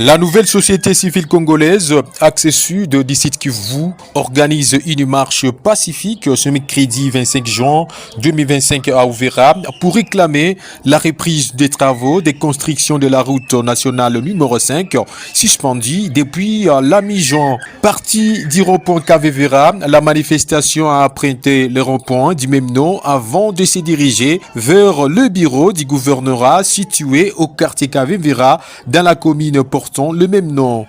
La nouvelle société civile congolaise, Axe Sud du Sud Kivu, organise une marche pacifique ce mercredi 25 juin 2025 à Uvira pour réclamer la reprise des travaux de construction de la route nationale numéro 5, suspendue depuis la mi-juin. Partie du rond-point Kavivira, la manifestation a emprunté le rond-point du même nom avant de se diriger vers le bureau du gouvernorat situé au quartier Kavivira dans la commune portant le même nom.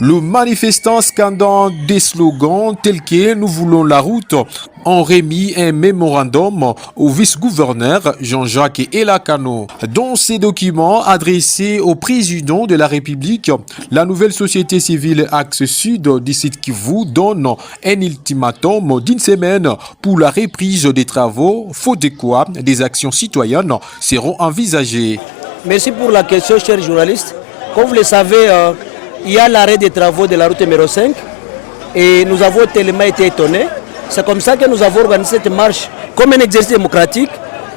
Le manifestant scandant des slogans tels que nous voulons la route ont remis un mémorandum au vice-gouverneur Jean-Jacques Elakano. Dans ces documents adressés au président de la République, la nouvelle société civile Axe Sud du Sud Kivu donne un ultimatum d'une semaine pour la reprise des travaux, faute de quoi des actions citoyennes seront envisagées. Merci pour la question, chers journalistes. Comme vous le savez, il y a l'arrêt des travaux de la route numéro 5 et nous avons tellement été étonnés. C'est comme ça que nous avons organisé cette marche comme un exercice démocratique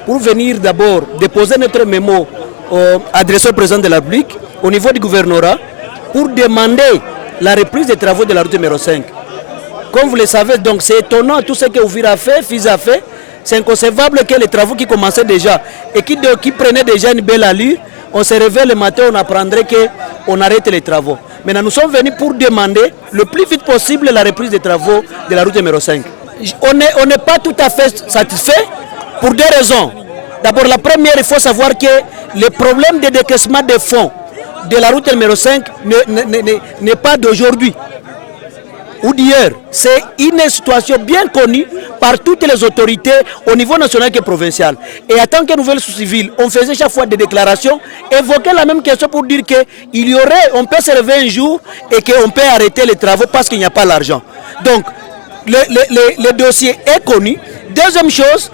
pour venir d'abord déposer notre mémo adressé au président de la République au niveau du gouvernorat pour demander la reprise des travaux de la route numéro 5. Comme vous le savez, donc c'est étonnant tout ce que Uvira a fait, Fiza a fait. C'est inconcevable que les travaux qui commençaient déjà et qui prenaient déjà une belle allure, on se réveille le matin, on apprendrait qu'on arrête les travaux. Maintenant, nous sommes venus pour demander le plus vite possible la reprise des travaux de la route numéro 5. On n'est pas tout à fait satisfait pour deux raisons. D'abord, la première, il faut savoir que le problème de décaissement des fonds de la route numéro 5 n'est pas d'aujourd'hui ou d'hier. C'est une situation bien connue par toutes les autorités au niveau national et provincial. Et en tant que nouvelle civile, on faisait chaque fois des déclarations, évoquer la même question pour dire on peut se lever un jour et qu'on peut arrêter les travaux parce qu'il n'y a pas l'argent. Donc, le dossier est connu. Deuxième chose,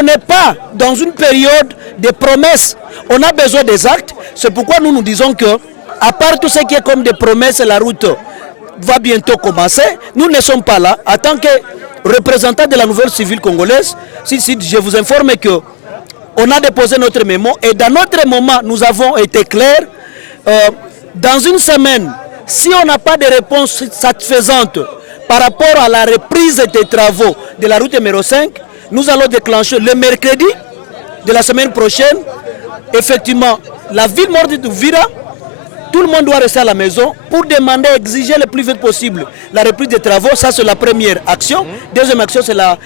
on n'est pas dans une période de promesses. On a besoin des actes. C'est pourquoi nous disons que, à part tout ce qui est comme des promesses, la route va bientôt commencer. Nous ne sommes pas là. En tant que représentants de la nouvelle civile congolaise, je vous informe que on a déposé notre mémo et dans notre moment, nous avons été clairs. Dans une semaine, si on n'a pas de réponse satisfaisante par rapport à la reprise des travaux de la route numéro 5, nous allons déclencher le mercredi de la semaine prochaine, effectivement, la ville morte d'Uvira. Tout le monde doit rester à la maison pour demander, exiger le plus vite possible la reprise des travaux. Ça, c'est la première action. Deuxième action, c'est la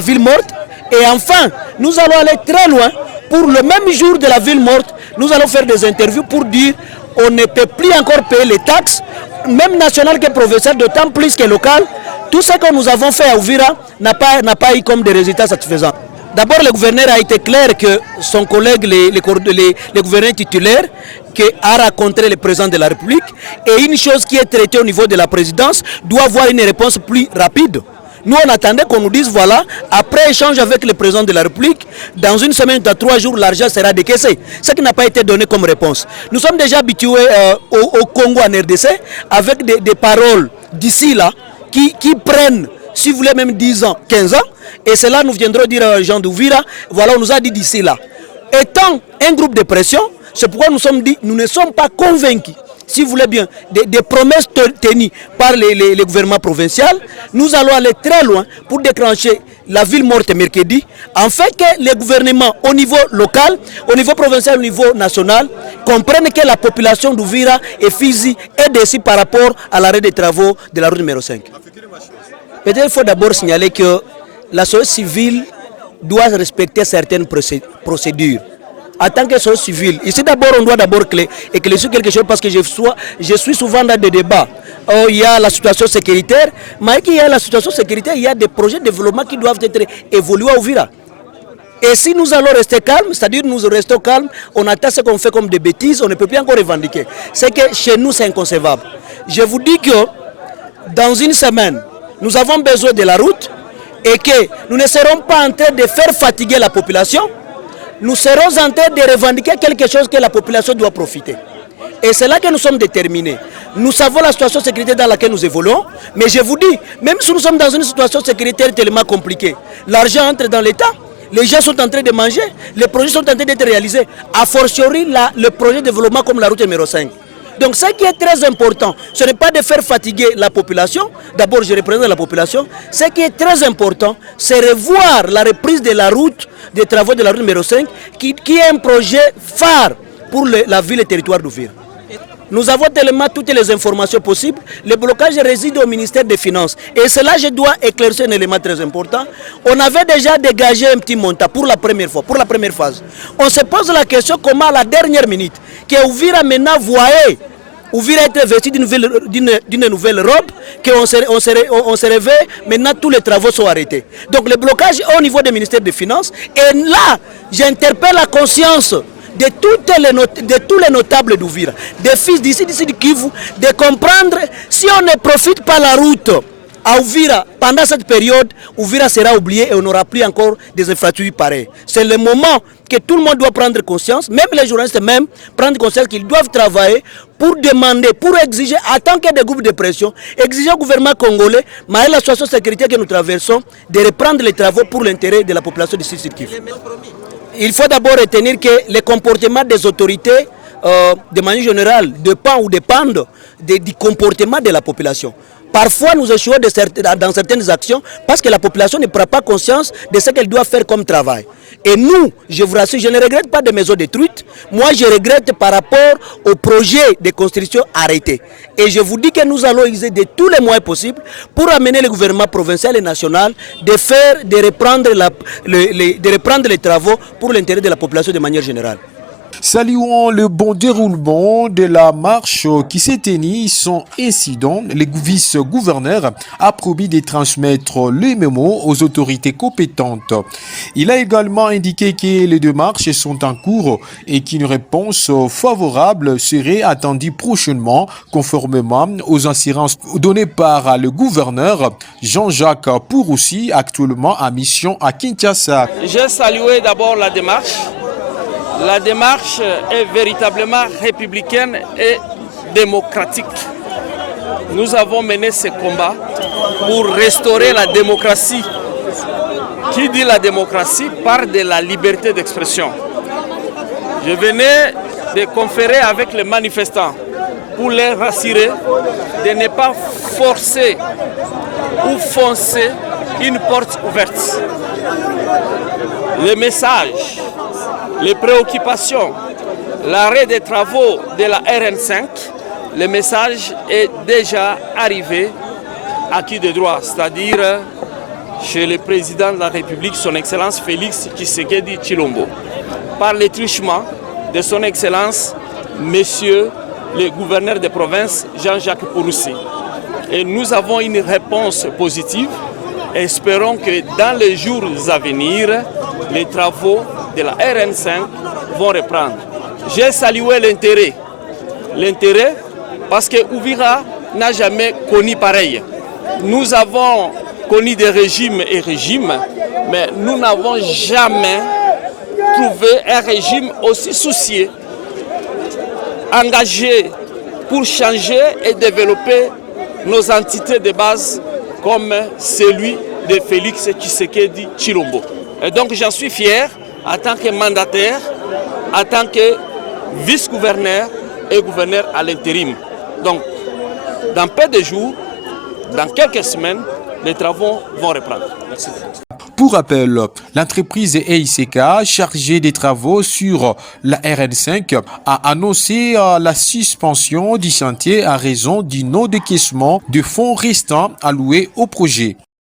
ville morte. Et enfin, nous allons aller très loin. Pour le même jour de la ville morte, nous allons faire des interviews pour dire on ne peut plus encore payer les taxes, même nationales que provinciales, d'autant plus que locales. Tout ce que nous avons fait à Uvira n'a pas eu comme des résultats satisfaisants. D'abord, le gouverneur a été clair que son collègue, le gouverneur titulaire, qui a rencontré le président de la République, et une chose qui est traitée au niveau de la présidence doit avoir une réponse plus rapide. Nous, on attendait qu'on nous dise, voilà, après échange avec le président de la République, dans une semaine, dans 3 jours, l'argent sera décaissé. Ce qui n'a pas été donné comme réponse. Nous sommes déjà habitués au Congo, en RDC, avec des paroles d'ici là, qui prennent, si vous voulez, même 10 ans, 15 ans. Et cela, nous viendrons dire aux gens d'Uvira, voilà, on nous a dit d'ici là. Étant un groupe de pression, c'est pourquoi nous sommes dit, nous ne sommes pas convaincus, si vous voulez bien, des promesses tenues par les gouvernements provinciaux. Nous allons aller très loin pour déclencher la ville morte mercredi, en fait que les gouvernements au niveau local, au niveau provincial, au niveau national, comprennent que la population d'Uvira et Fizi est déçue par rapport à l'arrêt des travaux de la route numéro 5. Peut-être qu'il faut d'abord signaler que la société civile doit respecter certaines procédures. En tant que société civile, ici d'abord on doit d'abord éclaircir quelque chose parce que je suis souvent dans des débats. Il y a la situation sécuritaire, mais il y a la situation sécuritaire, il y a des projets de développement qui doivent être évolués à Uvira. Et si nous allons rester calmes, c'est-à-dire nous restons calmes, on attend ce qu'on fait comme des bêtises, on ne peut plus encore revendiquer. C'est que chez nous c'est inconcevable. Je vous dis que dans une semaine, nous avons besoin de la route et que nous ne serons pas en train de faire fatiguer la population. Nous serons en train de revendiquer quelque chose que la population doit profiter. Et c'est là que nous sommes déterminés. Nous savons la situation sécuritaire dans laquelle nous évoluons, mais je vous dis, même si nous sommes dans une situation sécuritaire tellement compliquée, l'argent entre dans l'État, les gens sont en train de manger, les projets sont en train d'être réalisés, a fortiori le projet de développement comme la route numéro 5. Donc ce qui est très important, ce n'est pas de faire fatiguer la population, d'abord je représente la population, ce qui est très important, c'est revoir la reprise de la route, des travaux de la route numéro 5, qui est un projet phare pour la ville et territoire d'Ouvira. Nous avons tellement toutes les informations possibles. Le blocage réside au ministère des Finances. Et cela, je dois éclaircir un élément très important. On avait déjà dégagé un petit montant pour la première fois, pour la première phase. On se pose la question comment à la dernière minute, que Ouvira maintenant voyait Ouvira être vêtu d'une nouvelle robe, qu'on se réveille, maintenant tous les travaux sont arrêtés. Donc le blocage est au niveau du ministère des Finances. Et là, j'interpelle la conscience de tous les notables d'Ouvira, des fils d'ici du Kivu, de comprendre si on ne profite pas la route à Ouvira pendant cette période, Ouvira sera oublié et on n'aura plus encore des infrastructures pareilles. C'est le moment que tout le monde doit prendre conscience, même les journalistes même, prendre conscience qu'ils doivent travailler pour demander, pour exiger, en tant que des groupes de pression, exiger au gouvernement congolais, malgré la situation sécuritaire que nous traversons, de reprendre les travaux pour l'intérêt de la population du Sud Kivu. Il faut d'abord retenir que les comportements des autorités, de manière générale, dépendent du comportement de la population. Parfois, nous échouons dans certaines actions parce que la population ne prend pas conscience de ce qu'elle doit faire comme travail. Et nous, je vous rassure, je ne regrette pas des maisons détruites. Moi, je regrette par rapport au projet de construction arrêté. Et je vous dis que nous allons utiliser de tous les moyens possibles pour amener le gouvernement provincial et national de reprendre les travaux pour l'intérêt de la population de manière générale. Saluons le bon déroulement de la marche qui s'est tenue sans incident. Le vice-gouverneur a promis de transmettre le mémo aux autorités compétentes. Il a également indiqué que les démarches sont en cours et qu'une réponse favorable serait attendue prochainement, conformément aux assurances données par le gouverneur Jean-Jacques Purusi, actuellement en mission à Kinshasa. J'ai salué d'abord la démarche. La démarche est véritablement républicaine et démocratique. Nous avons mené ce combat pour restaurer la démocratie. Qui dit la démocratie parle de la liberté d'expression. Je venais de conférer avec les manifestants pour les rassurer de ne pas forcer ou foncer une porte ouverte. Le message, les préoccupations, l'arrêt des travaux de la RN5, le message est déjà arrivé à qui de droit, c'est-à-dire chez le président de la République, son Excellence Félix Tshisekedi Tshilombo, par le truchement de son Excellence, Monsieur le gouverneur de province, Jean-Jacques Purusi. Et nous avons une réponse positive. Espérons que dans les jours à venir, les travaux de la RN5 vont reprendre. J'ai salué l'intérêt. L'intérêt parce que Ouvira n'a jamais connu pareil. Nous avons connu des régimes et régimes, mais nous n'avons jamais trouvé un régime aussi soucieux, engagé pour changer et développer nos entités de base comme celui de Félix Tshisekedi Tshilombo. Et donc j'en suis fier en tant que mandataire, en tant que vice-gouverneur et gouverneur à l'intérim. Donc, dans peu de jours, dans quelques semaines, les travaux vont reprendre. Merci. Pour rappel, l'entreprise EICK, chargée des travaux sur la RN5, a annoncé la suspension du chantier à raison du non-décaissement de fonds restants alloués au projet.